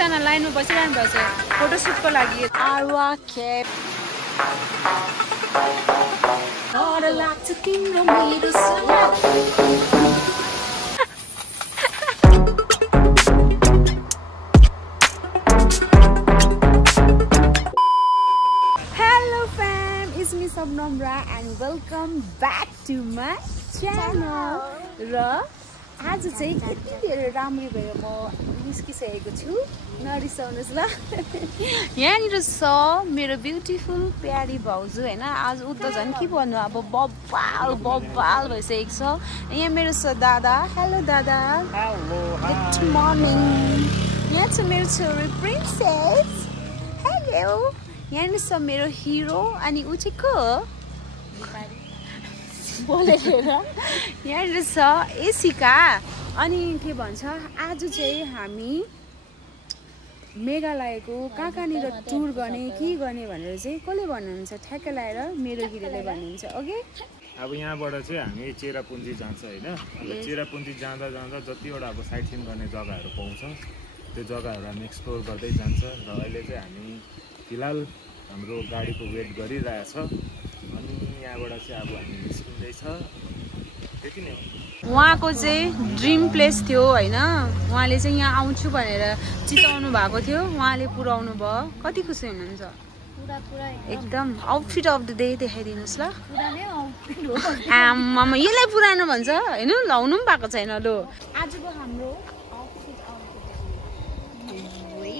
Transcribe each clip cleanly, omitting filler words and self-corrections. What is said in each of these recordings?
सबैजना लाइनमा बसिरहनु भएको छ फोटोसुटको लागि। आरुवा Cape Hello fam, it's me Sabnamra and welcome back to my channel. र आज चाहिँ यति धेरै राम्रो भयो म निस्किसकेको छु नरिसाउनुस् ल। यहाँनिर छ मेरो ब्युटिफुल प्यारी भाउजू हैन। आज उ त झन् के भन्नु अब बब्बाल भइसकेको छ। यहाँ मेरो छ दादा। हेलो दादा। Hello good morning. यहाँ छ मेरो छोरी प्रिन्सेस। हेलो। यहाँनिर छ मेरो हिरो अनि उ चाहिँ को हो बोलेर। यहाँनिर छ एसिका। अनि के भन्छ आज चाहिँ हामी मेघालयको कहाँनिर टुर गर्ने के गर्ने भनेर चाहिँ कसले भन्नुहुन्छ ठ्याक्क लाएर मेरो गिरीले भन्नुहुन्छ। ओके अब यहाँबाट चाहिँ हामी चेरापुन्जी जान्छ हैन। अब चेरापुन्जी जाँदा जतिवटा अब साइट सिन गर्ने जग्गाहरू पाउँछ त्यो जग्गाहरू हामी एक्सप्लोर गर्दै जान्छ। र अहिले चाहिँ हामी फिलहाल हाम्रो गाडीको वेट गरिरहेछ। अनि यहाँबाट चाहिँ अब हामी निस्किँदैछ त्यति नै हो। उहाँको चाहिँ ड्रिम प्लेस थियो हैन। उहाँले चाहिँ यहाँ आउँछु भनेर चिताउनु भएको थियो। उहाँले पुराउनु भयो। कति खुसी हुनुहुन्छ? एकदम आउटफिट अफ द डे देखाइदिनुहोस् ल। आमामा यसलाई पुरानो भन्छ हैन। लाउनु पनि भएको छैन लो। आजको हाम्रो आउटफिट अफ द डे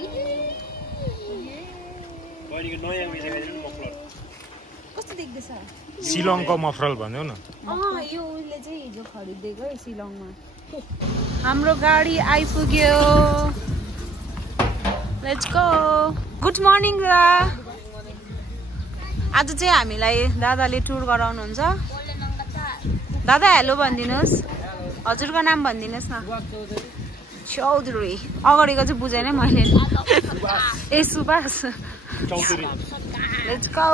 कस्तो देख्दैछ? शिलङको मफरल भन्यो न। यो उले चाहिँ हिजो खरिदेको है शिलङमा। हाम्रो गाडी आइपुग्यो। Let's go. गुड मर्निङ दादा। आज चाहिँ हामीलाई दादाले टुर गराउनुहुन्छ। दादा हेलो भनिदिनुहोस्। हजुरको नाम भनिदिनुहोस् न। चौधरी। अगाडिको चाहिँ बुझेन मैले। ए सुभाष चौधरी। Let's go.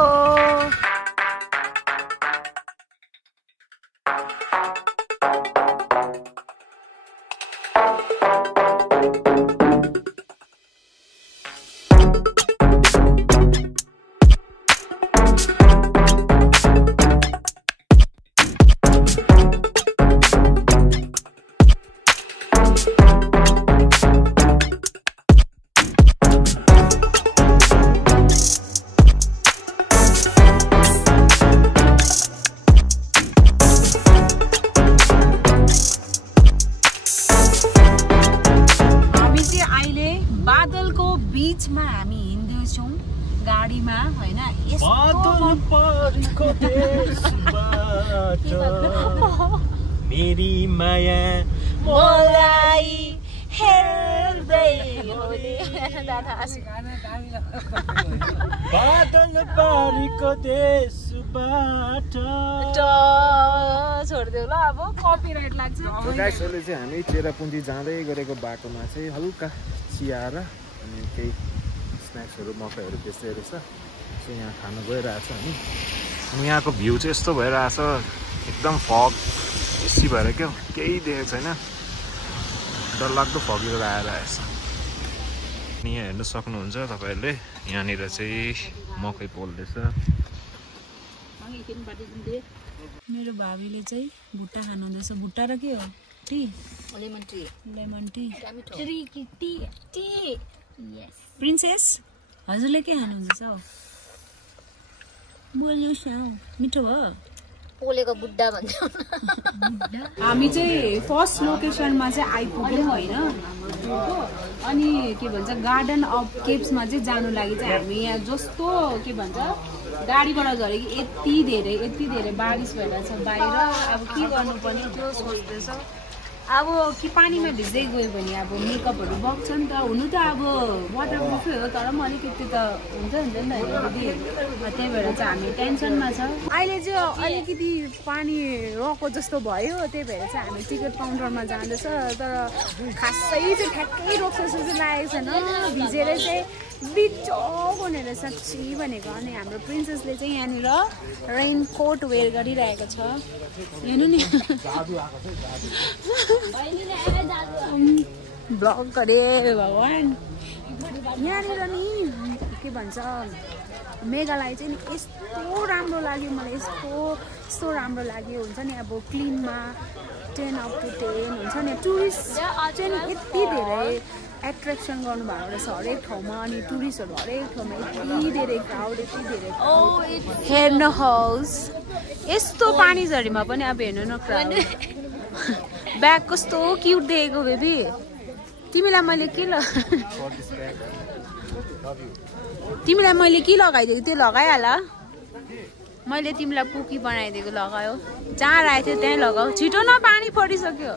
बीचमा हामी हिँड्दैछौँ गाडीमा हैन। मेरी माया मलाई हेर्दै बादल पारीको देशबाट छोड्देऊ ल अब कपिराइट लाग्छ। गाइसहरुले चाहिँ हामी चेरापुन्जी जाँदै गरेको बाटोमा चाहिँ हल्का चिया र अनि केही स्न्याक्सहरू मकैहरू बेच्दै रहेछ। सो यहाँ खानु गइरहेछ हामी। यहाँको भ्यू चाहिँ यस्तो भइरहेछ एकदम फग बेसी भएर क्या केही देखेको छैन। डरलाग्दो फगिएर आइरहेछ। अनि यहाँ हेर्नु सक्नुहुन्छ तपाईँहरूले यहाँनिर चाहिँ मकै पोल्दैछ। मेरो भाबीले चाहिँ भुट्टा खानुहुँदैछ। भुट्टा र के हो? Tea. Lemon tea. Lemon tea. Tea. Yes. Princess हजुरले के खानुहुँदैछ? बोल्नुहोस् न। मिठो भयो? पोलेको बुड्डा भन्छ। हामी चाहिँ फर्स्ट लोकेसनमा चाहिँ आइपुग्यौँ होइन। अनि के भन्छ गार्डन अफ केप्समा चाहिँ जानु लागि चाहिँ हामी यहाँ जस्तो के भन्छ गाडीबाट झरेको यति धेरै बारिस भइरहेछ बाहिर। अब के गर्नुपर्ने त्यो सोच्दैछ। अब कि पानीमा भिज्दै गयो भने अब मेकअपहरू बग्छ नि त। हुनु त अब वाटरप्रुफै हो तर पनि अलिकति त हुन्छ नि त दिदी। त्यही भएर चाहिँ हामी टेन्सनमा छ। अहिले चाहिँ अलिकति पानी रहेको जस्तो भयो। त्यही भएर चाहिँ हामी टिकट काउन्टरमा जाँदैछ। तर खासै चाहिँ ठ्याक्कै रोक्छ जस्तो चाहिँ लागेको छैन। भिजेर चाहिँ बिचो भनेर साँच्ची भनेको। अनि हाम्रो प्रिन्सेसले चाहिँ यहाँनिर रेनकोट वेयर गरिरहेको छ। हेर्नु नि ब्लग गरे भगवान्। यहाँनिर नि के भन्छ मेघालय चाहिँ नि यस्तो राम्रो लाग्यो मलाई, यस्तो राम्रो लाग्यो हुन्छ नि। अब क्लिनमा 10/10 हुन्छ नि। टुरिस्ट चाहिँ नि यति धेरै एट्र्याक्सन गर्नुभएको रहेछ हरेक ठाउँमा, अनि टुरिस्टहरू हरेक ठाउँमा यति धेरै क्राउड, यति धेरै हेर्नुहोस्। यस्तो पानी झरीमा पनि अब हेर्नु न क्राउड। ब्याग कस्तो क्युट देखेको बेबी। तिमीलाई मैले के लगाइदिएको त्यो लगाइहाल। मैले तिमीलाई पुकी बनाइदिएको लगायो। जहाँ राखेको थियो त्यहीँ लगाऊ। छिटो न, पानी परिसक्यो।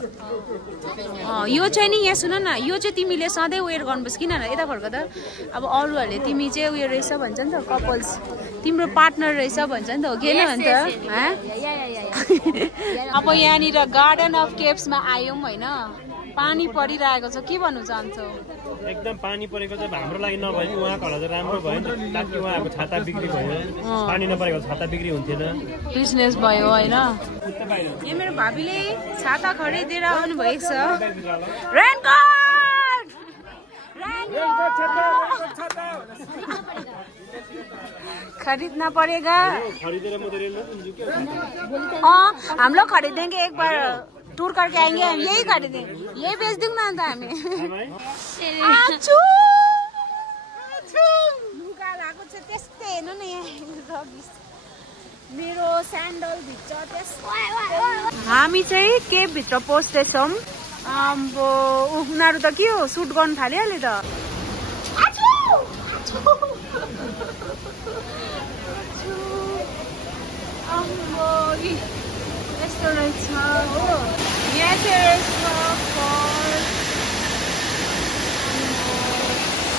यो चाहिँ नि यहाँ सुन न, यो चाहिँ तिमीले सधैँ वेयर गर्नुपर्छ। किन यता फर्क त। अब अरूहरूले तिमी चाहिँ उयो रहेछ भन्छ नि त, कपल्स तिम्रो पार्टनर रहेछ भन्छ नि त, हो कि होइन त। अब यहाँनिर गार्डन अफ केप्समा आयौँ होइन, पानी परिरहेको छ। के भन्नु चाहन्छौ? एकदम पानी परेको चाहिँ हाम्रो लागि नभए नि उहाँकोलाई चाहिँ राम्रो भयो नि त, ताकि उहाँको छाता बिक्री भयो। पानी नपरेको छाता बिक्री हुन्थेन, बिजनेस भयो होइन। यहाँ मेरो भाबीले छाता खरिदिएर आउनु भएको छ। रेनकोट खरीदना पड़ेगा। हम लोग खरीदेंगे, एक बार टूर करके आएंगे, हम यही खरीदेंगे, यही बेच दूंगा ना अंत हमें। मेरो स्यान्डल भित्र हामी चाहिँ केप भित्र पस्दैछौँ। उनीहरू त के हो सुट गर्नु थालिहाल्यो त। यस्तो रहेछ हो। यहाँ चाहिँ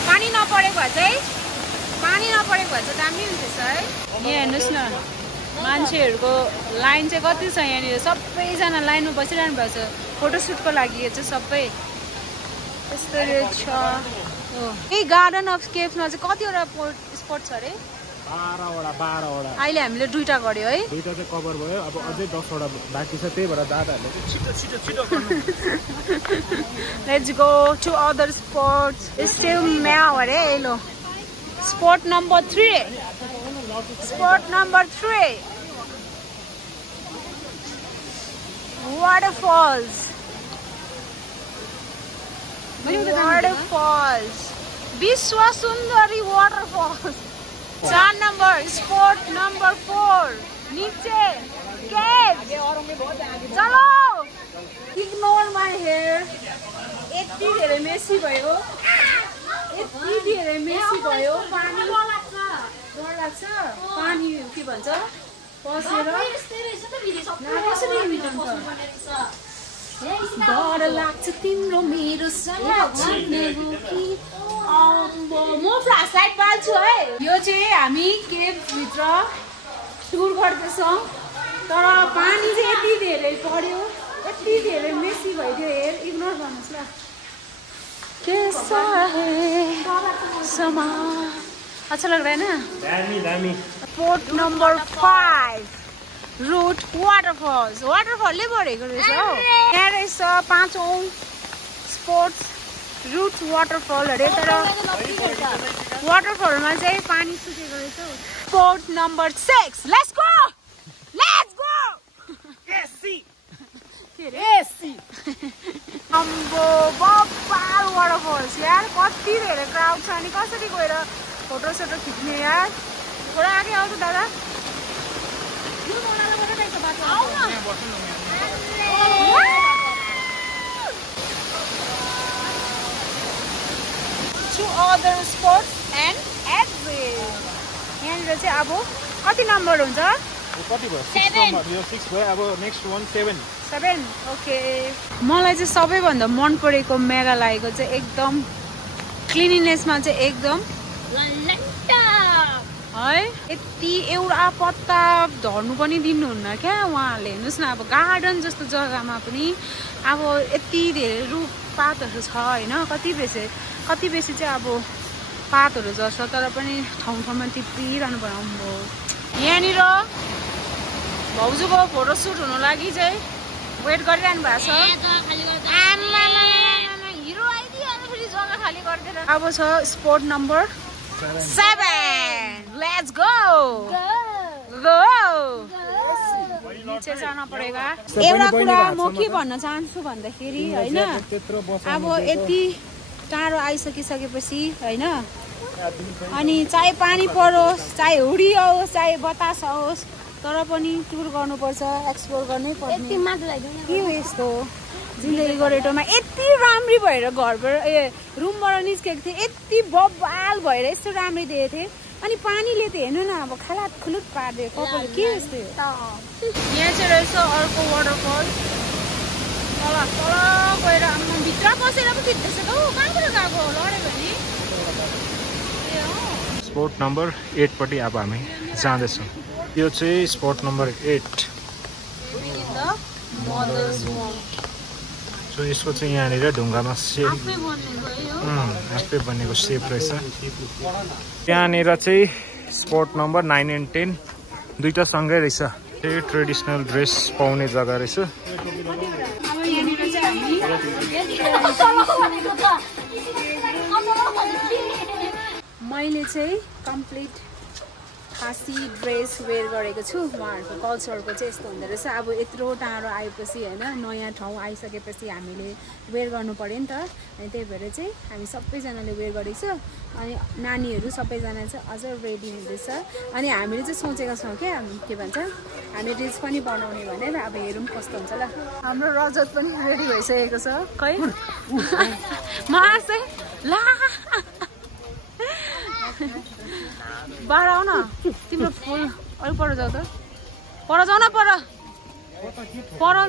पानी नपरेको भए चाहिँ दामी हुन्थेछ है। यहाँ हेर्नुहोस् न, मान्छेहरूको लाइन चाहिँ कति छ यहाँनिर। सबैजना लाइनमा बसिरहनु भएको छ फोटोसुटको लागि। यो चाहिँ सबै यस्तो रहेछ। यही गार्डन अफ केप्समा चाहिँ कतिवटा स्पट छ अरे? 12वटा। अहिले हामीले 2टा गर्यो है। 2टा चाहिँ कभर भयो, अब अझै 10वटा बाँकी छ। त्यही भएर दादाहरूले छिटो let's go to other spots. Still म्याउ अरे hello. Spot number 3 waterfalls. Vishwa Sundari waterfalls. 4 number spot number 4 नीचे केव। चलो इग्नोर माई हेयर। यति धेरै मेसी भयो, पानी डर लाग्छ। पानी के भन्छ पसेर डर लाग्छ तिम्रो मेरो म फ्ल्यासलाइट बाल्छु है। यो चाहिँ हामी केभ भित्र टुर गर्दैछौँ, तर पानी चाहिँ यति धेरै पर्यो, यति धेरै मेसी भइदियो। हेर इग्नोर गर्नुहोस् ल। अच्छा लग रहा है ना? दामी। Spot number 5 route waterfalls. वाटरफॉलले भरेको रहेछ हौ। यहाँ रहेछ 5औं स्पॉट रूट वाटरफॉल अरे। तर वाटरफॉलमा चाहिँ पानी सुकेको रहेछ। Spot number 6 let's go. अम्बो बब्बाल वाटरफॉल्स यार, कति धेरै क्राउड छ। अनि कसरी गएर फोटोसोटो खिच्ने यार। थोड़ा आगे आऊ त दादा। To other spots and address. यहाँनिर चाहिँ अब कति नम्बर हुन्छ? कति भयो? 6 नम्बर। यो 6 भयो। अब नेक्स्ट 1 7। ओके। मलाई चाहिँ सबैभन्दा मन परेको मेघालयको चाहिँ एकदम क्लिनिनेसमा चाहिँ एकदम है। यति एउटा पत्ता झर्नु पनि दिनुहुन्न क्या उहाँहरूले। हेर्नुहोस् न, अब गार्डन जस्तो जग्गामा पनि अब यति धेरै रुखपातहरू छ होइन। कति बेसी चाहिँ अब पातहरू झर्छ, तर पनि ठाउँमा टिपिरहनु पर्यो। यहाँनिर भाउजूको फोटोसुट हुनु लागि चाहिँ वेट गरिरहनु भएको छ। हिरो आइदियो अनि फेरि जग्गा खाली अब छ स्पोर्ट नम्बर 7 लेट्स गो नीचे जान परेगा एउटा कुरा म के भन्न चाहन्छु भन्दाखेरि हैन अब यति टाढो आइसकिसकेपछि हैन अनि चाहे पानी परोस् चाहे हुडी आओस् चाहे बतास आओस् तर पनि टुर गर्नुपर्छ एक्सप्लोर गर्नै पर्छ के हो यस्तो जिन्दगी गोरेटोमा यति राम्री भएर घरबाट रुमबाट निस्केको थिएँ यति बबाल भएर यस्तो राम्री देखेको थिएँ अनि पानीले त हेर्नु न अब खलात खुलुत पार्दियो कपाल के यस्तो यहाँ चाहिँ रहेछ अर्को वाटरफल तल तल गएर भित्र बसेर पो खिच्दैछ त हौ कहाँबाट गएको लड्यो भने स्पोर्ट नम्बर 8 पट्टि अब हामी जाँदैछौँ यो चाहिँ स्पोर्ट नम्बर 8 सो यसको चाहिँ यहाँनिर ढुङ्गामा सेप आफै बनेको सेप रहेछ यहाँनिर चाहिँ स्पोर्ट नम्बर 9 एन्ड 10 दुईटा सँगै रहेछ त्यही ट्रेडिसनल ड्रेस पाउने जग्गा रहेछ मैले चाहिँ कम्प्लिट खासी ड्रेस वेयर गरेको छु उहाँहरूको कल्चरको चाहिँ यस्तो हुँदो रहेछ अब यत्रो टाढो आएपछि होइन नयाँ ठाउँ आइसकेपछि हामीले वेयर गर्नु पऱ्यो नि त अनि त्यही भएर चाहिँ हामी सबैजनाले वेयर गरेको छ अनि नानीहरू सबैजना चाहिँ अझ रेडी हुँदैछ अनि हामीले चाहिँ सोचेका छौँ क्या के भन्छ हामी रिल्स पनि बनाउने भनेर अब हेरौँ कस्तो हुन्छ ल हाम्रो रजत पनि रेडी भइसकेको छ खै म आशै ला बाह्र आऊ न तिम्रो फुल अलिक पर जाऊ त पर जाऊ न पर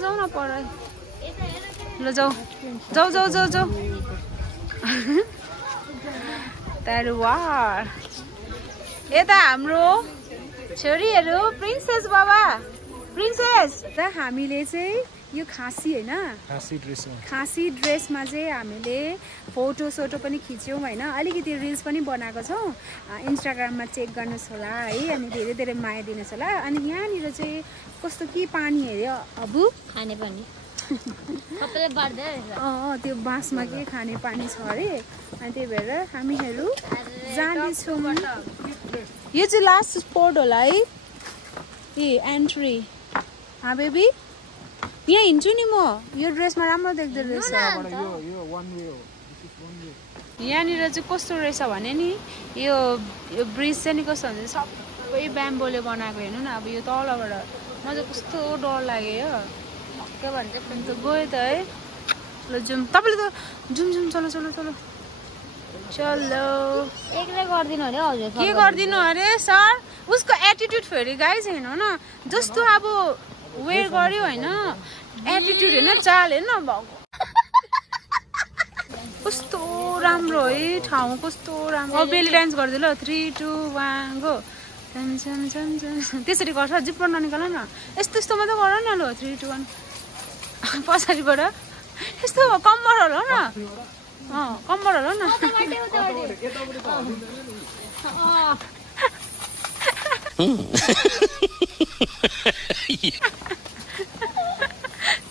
जाऊ न पर ल जाऊ जाऊ जाऊ जाऊ जाऊ तरवार यता हाम्रो छोरीहरू प्रिन्सेस बाबा प्रिन्सेस त हामीले चाहिँ यो खासी हैन खासी ड्रेसमा चाहिँ हामीले फोटो सोटो पनि खिच्यौँ हैन अलिकति रिल्स पनि बनाएको छौँ इन्स्टाग्राममा चेक गर्नुहोस् होला है अनि धेरै धेरै माया दिनुहोस् होला अनि यहाँनिर चाहिँ कस्तो के पानी हेऱ्यो अबु खाने पानी सबैले बाड्दै रहेछ त्यो बाँसमा के खाने पानी छ अरे अनि त्यही भएर हामीहरू जाँदैछौँ यो चाहिँ लास्ट स्पोर्ट होला है ए एन्ट्री हाँ बेबी यहाँ हिँड्छु नि म यो ड्रेसमा राम्रो देख्दो रहेछ यहाँनिर चाहिँ कस्तो रहेछ भने नि यो ब्रिज चाहिँ नि कस्तो हुन्छ सबै ब्याम्बोले बनाएको हेर्नु न अब यो तलबाट म चाहिँ कस्तो डर लाग्यो के भन्छ त गयो त है ल जाउँ तपाईँले त जाउँ चलो चलो चलो चलो एक्लै गर्दिनु अरे हजुर के गर्दिनु अरे सर उसको एटिट्युड फेरि गाइज हेर्नु न जस्तो अब वेयर गर्यो होइन एटिट्युड होइन चाल हेर्न भएको कस्तो राम्रो है ठाउँ कस्तो राम्रो बेली डान्स गरिदियो ल 3 2 1 गो त्यसरी गर्छ जिप्रो ननिकाल न यस्तो यस्तो मात्रै गर न ल 3 2 1 पछाडिबाट यस्तो कम्मरहरू हो न कम्मरहरू हो न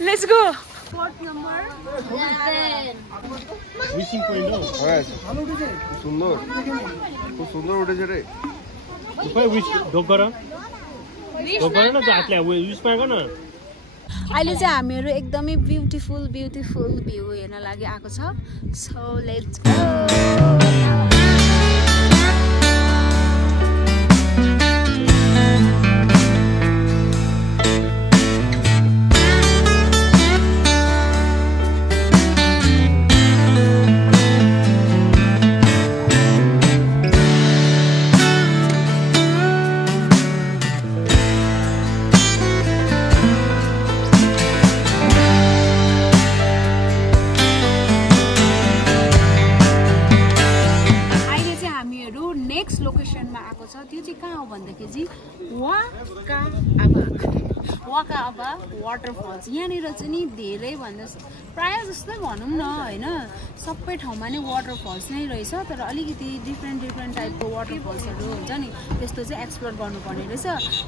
Let's go. Spot number 11. Wishing point हो सुन्दर उठेछ रे खै विश ढोक गर न हातले विश माग न अहिले चाहिँ हामीहरू एकदमै ब्युटिफुल भ्यू हेर्न लागि आएको छ सो लेट्स गो त्यो चाहिँ कहाँ हो भन्दाखेरि वाकाआबा वाटरफल्स यहाँनिर चाहिँ नि धेरै भन्दा प्रायः जस्तो भनौँ न होइन सबै ठाउँमा नै वाटरफल्स नै रहेछ तर अलिकति डिफ्रेन्ट टाइपको वाटरफल्सहरू हुन्छ नि त्यस्तो चाहिँ एक्सप्लोर गर्नुपर्ने रहेछ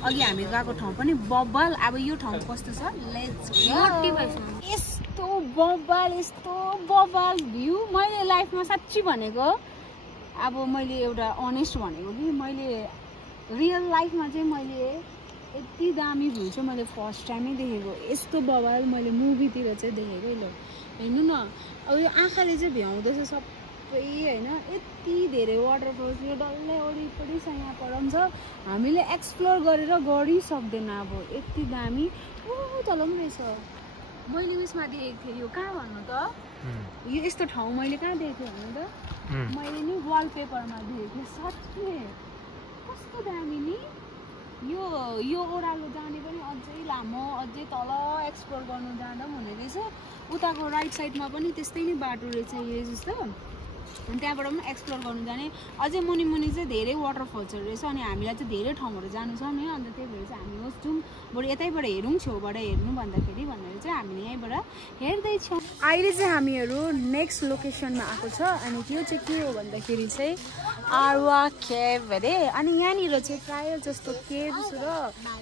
अघि हामी गएको ठाउँ पनि बब्बल अब यो ठाउँ कस्तो छ लेट्स यस्तो यस्तो बबाल भ्यू मैले लाइफमा साँच्ची भनेको अब मैले एउटा अनेस्ट भनेको कि मैले रियल लाइफमा चाहिँ मैले यति दामी भ्यू चाहिँ मैले फर्स्ट टाइमै देखेको यस्तो बबाल मैले मुभीतिर चाहिँ देखेको ल हेर्नु न अब यो आँखाले चाहिँ भ्याउँदैछ सबै होइन यति धेरै वाटरफल्स यो डल्लै वरिपरि छ यहाँ पढाउँछ हामीले एक्सप्लोर गरेर गरिसक्दैन अब यति दामी तल पनि रहेछ मैले उयसमा देखेको थिएँ यो कहाँ भन्नु त यो यस्तो ठाउँ मैले कहाँ देखेको थिएँ भन्नु त मैले नि वालपेपरमा देखेको थिएँ सच्ची कस्तो दामी नि यो ओह्रालो जाने पनि अझै लामो अझै तल एक्सप्लोर गर्नु जाँदा पनि हुने रहेछ उताको राइट साइडमा पनि त्यस्तै नै बाटो रहेछ यो जस्तो अनि त्यहाँबाट पनि एक्सप्लोर गर्नु जाने अझै मुनि चाहिँ धेरै वाटरफल्सहरू रहेछ अनि हामीलाई चाहिँ धेरै ठाउँहरू जानु छ नि अन्त त्यही भएर चाहिँ हामी होस् जाउँ बरु यतैबाट हेरौँ छेउबाट हेर्नु भन्दाखेरि भनेर चाहिँ हामीले यहीँबाट हेर्दैछौँ अहिले चाहिँ हामीहरू नेक्स्ट लोकेसनमा आएको छ अनि त्यो चाहिँ के हो भन्दाखेरि चाहिँ आर्वा केभ अरे अनि यहाँनिर चाहिँ प्रायः जस्तो केभ्स र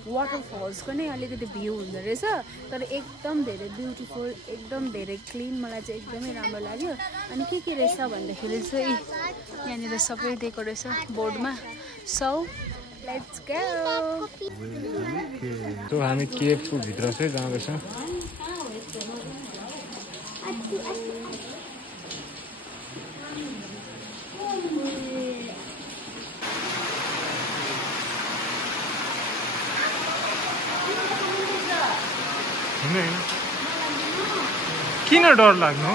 वाटरफल्सको नै अलिकति भ्यू हुँदो रहेछ तर एकदम धेरै ब्युटिफुल एकदम धेरै क्लिन मलाई चाहिँ एकदमै राम्रो लाग्यो अनि के रहेछ भन्दाखेरि चाहिँ यहाँनिर सबै दिएको रहेछ बोर्डमा सो लेट्स गो तो हामी केभको भित्र चाहिँ जाँदैछौँ किन डर लाग्नु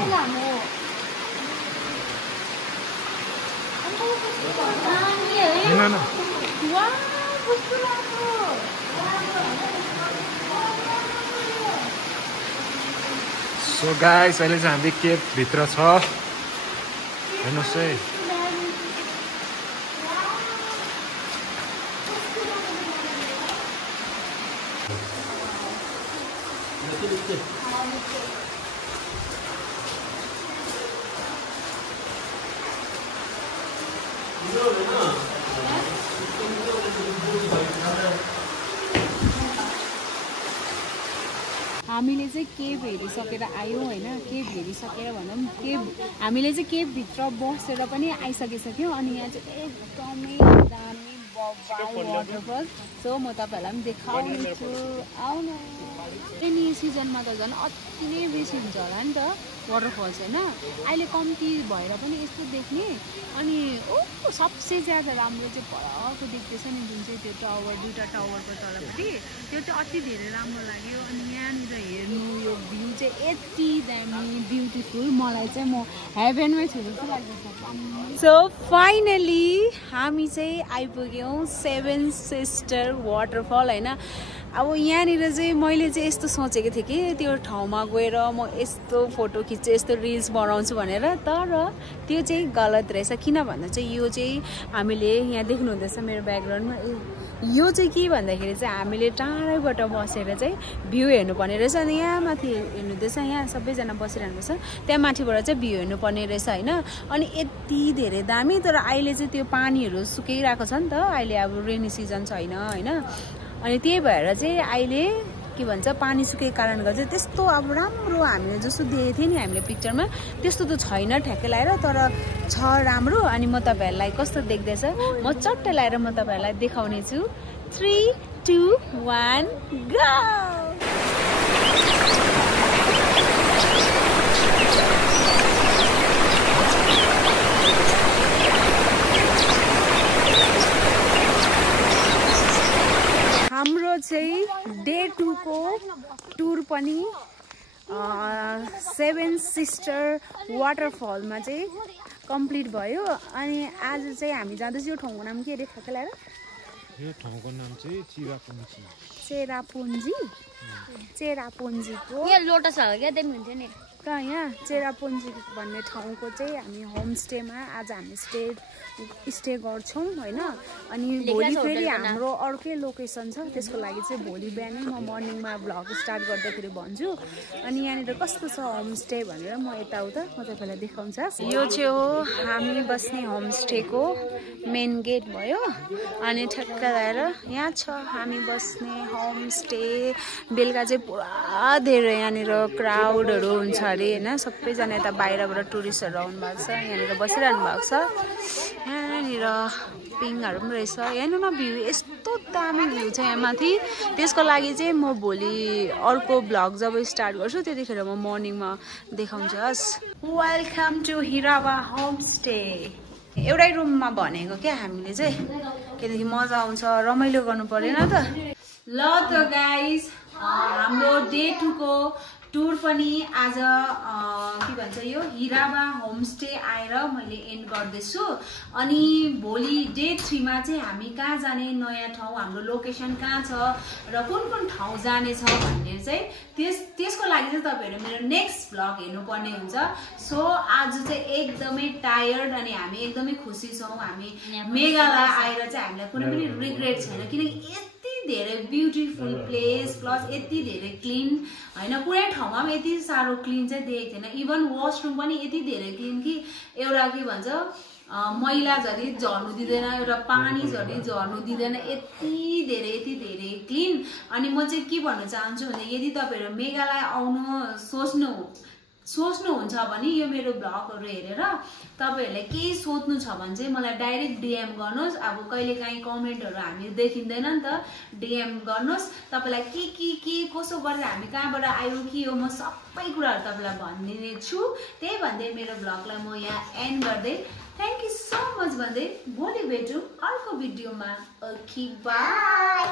सो गाइस अहिले चाहिँ हामी केभ भित्र छ हेर्नुहोस् है हामीले चाहिँ केभ हेरिसकेर आयौँ होइन केभ हेरिसकेर भनौँ केभ हामीले चाहिँ केभभित्र बसेर पनि आइसकिसक्यौँ अनि यहाँ चाहिँ एकदमै दामी बबाल वाटरफल सो म तपाईँहरूलाई पनि देखाउनेछु आउनु रेनी सिजनमा त झन् अति नै बेसी हुन्छ होला नि त वाटरफल्स होइन अहिले कम्ती भएर पनि यस्तो देख्ने अनि सबसे ज्यादा राम्रो चाहिँ परको देख्दैछ नि जुन चाहिँ त्यो टावर दुईवटा टावरको तलपट्टि त्यो चाहिँ अति धेरै राम्रो लाग्यो अनि यहाँनिर हेर्नु यो भ्यू चाहिँ यति दामी ब्युटिफुल मलाई चाहिँ म हेभेनमै छु जस्तो लाग्दैछ सो फाइनली हामी चाहिँ आइपुग्यौँ सेभेन सिस्टर वाटरफल होइन अब यहाँनिर चाहिँ मैले चाहिँ यस्तो सोचेको थिएँ कि त्यो ठाउँमा गएर म यस्तो फोटो खिच्छु यस्तो रिल्स बनाउँछु भनेर तर त्यो चाहिँ गलत रहेछ किन भन्दा चाहिँ यो चाहिँ हामीले यहाँ देख्नुहुँदैछ मेरो ब्याकग्राउन्डमा यो चाहिँ के भन्दाखेरि चाहिँ हामीले टाढैबाट बसेर चाहिँ भ्यू हेर्नुपर्ने रहेछ अनि यहाँ माथि हेर्नुहुँदैछ यहाँ सबैजना बसिरहनु छ त्यहाँ माथिबाट चाहिँ भ्यू हेर्नुपर्ने रहेछ होइन अनि यति धेरै दामी तर अहिले चाहिँ त्यो पानीहरू सुकिरहेको छ नि त अहिले अब रेनी सिजन छैन होइन अनि त्यही भएर चाहिँ अहिले के भन्छ पानी सुकेको कारणले गर्दा त्यस्तो अब राम्रो हामीले जस्तो देखेको थियो नि हामीले पिक्चरमा त्यस्तो त छैन ठ्याक्कै लगाएर तर छ राम्रो अनि म तपाईँहरूलाई कस्तो देख्दैछ म चट्टै लगाएर म तपाईँहरूलाई देखाउने छु 3, 2, 1 गो हाम्रो चाहिँ डे 2 को टुर पनि सेभेन सिस्टर वाटरफलमा चाहिँ कम्प्लिट भयो अनि आज चाहिँ हामी जाँदैछौँ यो ठाउँको नाम के अरे ठ्याक्कै लगाएर यो ठाउँको नाम चाहिँ चेरापुन्जीको यहाँ लोटस हाल क्या देख्नु हुन्थ्यो नि त यहाँ चेरापुन्जी भन्ने ठाउँको चाहिँ हामी होमस्टेमा आज हामी स्टे गर्छौँ होइन। अनि भोलि फेरि हाम्रो अर्कै लोकेसन छ, त्यसको लागि चाहिँ भोलि बिहानै म मर्निङमा भ्लग स्टार्ट गर्दाखेरि भन्छु। अनि यहाँनिर कस्तो छ होमस्टे भनेर म यताउता म तपाईँलाई देखाउँछ। यो चाहिँ हो हामी बस्ने होमस्टेको मेन गेट भयो। अनि ठ्याक्क आएर यहाँ छ हामी बस्ने होमस्टे। बेलुका चाहिँ पुरा धेरै यहाँनिर क्राउडहरू हुन्छ अरे होइन। सबैजना यता बाहिरबाट टुरिस्टहरू आउनु भएको छ, यहाँनिर बसिरहनु भएको छ। यहाँनिर पिङहरू पनि रहेछ। हेर्नु न भ्यू यस्तो दामी भ्यू छ यहाँ माथि। त्यसको लागि चाहिँ म भोलि अर्को भ्लग जब स्टार्ट गर्छु त्यतिखेर म मर्निङमा देखाउँछु। हस्, वेलकम टु हिराबा होमस्टे। एउटै रुममा भनेको क्या हामीले चाहिँ, किनकि मजा आउँछ, रमाइलो गर्नु परेन त। ल त गाइज, हाम्रो डे 2 को टुर पनि आज के भन्छ यो हिराबा होमस्टे आएर मैले एन्ड गर्दैछु। अनि भोलि डे 3 मा चाहिँ हामी कहाँ जाने, नयाँ ठाउँ, हाम्रो लोकेसन कहाँ छ र कुन कुन ठाउँ जाने छ भन्ने चाहिँ त्यसको लागि चाहिँ तपाईँहरू मेरो नेक्स्ट भ्लग हेर्नुपर्ने हुन्छ। सो आज चाहिँ एकदमै टायर्ड अनि हामी एकदमै खुसी छौँ। हामी मेघालय आएर चाहिँ हामीलाई कुनै पनि रिग्रेट छैन, किनकि धेरै ब्युटिफुल प्लेस प्लस यति धेरै क्लिन होइन। कुनै ठाउँमा पनि यति साह्रो क्लिन चाहिँ देखेको थिएन। इभन वासरुम पनि यति धेरै क्लिन कि एउटा के भन्छ मैला झरी झर्नु दिँदैन, एउटा पानी झरी झर्नु दिँदैन, यति धेरै क्लिन। अनि म चाहिँ के भन्न चाहन्छु भने यदि तपाईँहरू मेघालय आउनु सोच्नुहुन्छ भने यो मेरो भ्लगहरू हेरेर तपाईँहरूलाई केही सोध्नु छ भने चाहिँ मलाई डाइरेक्ट डिएम गर्नुहोस्। अब कहिलेकाहीँ कमेन्टहरू हामी देखिँदैन नि त, डिएम गर्नुहोस्। तपाईँलाई के कसो गरेर हामी कहाँबाट आयो के हो म सबै कुराहरू तपाईँलाई भनिदिने छु। त्यही भन्दै मेरो भ्लगलाई म यहाँ एन्ड गर्दै थ्याङ्क यू सो मच भन्दै भोलि भेटौँ अर्को भिडियोमा। Okay by.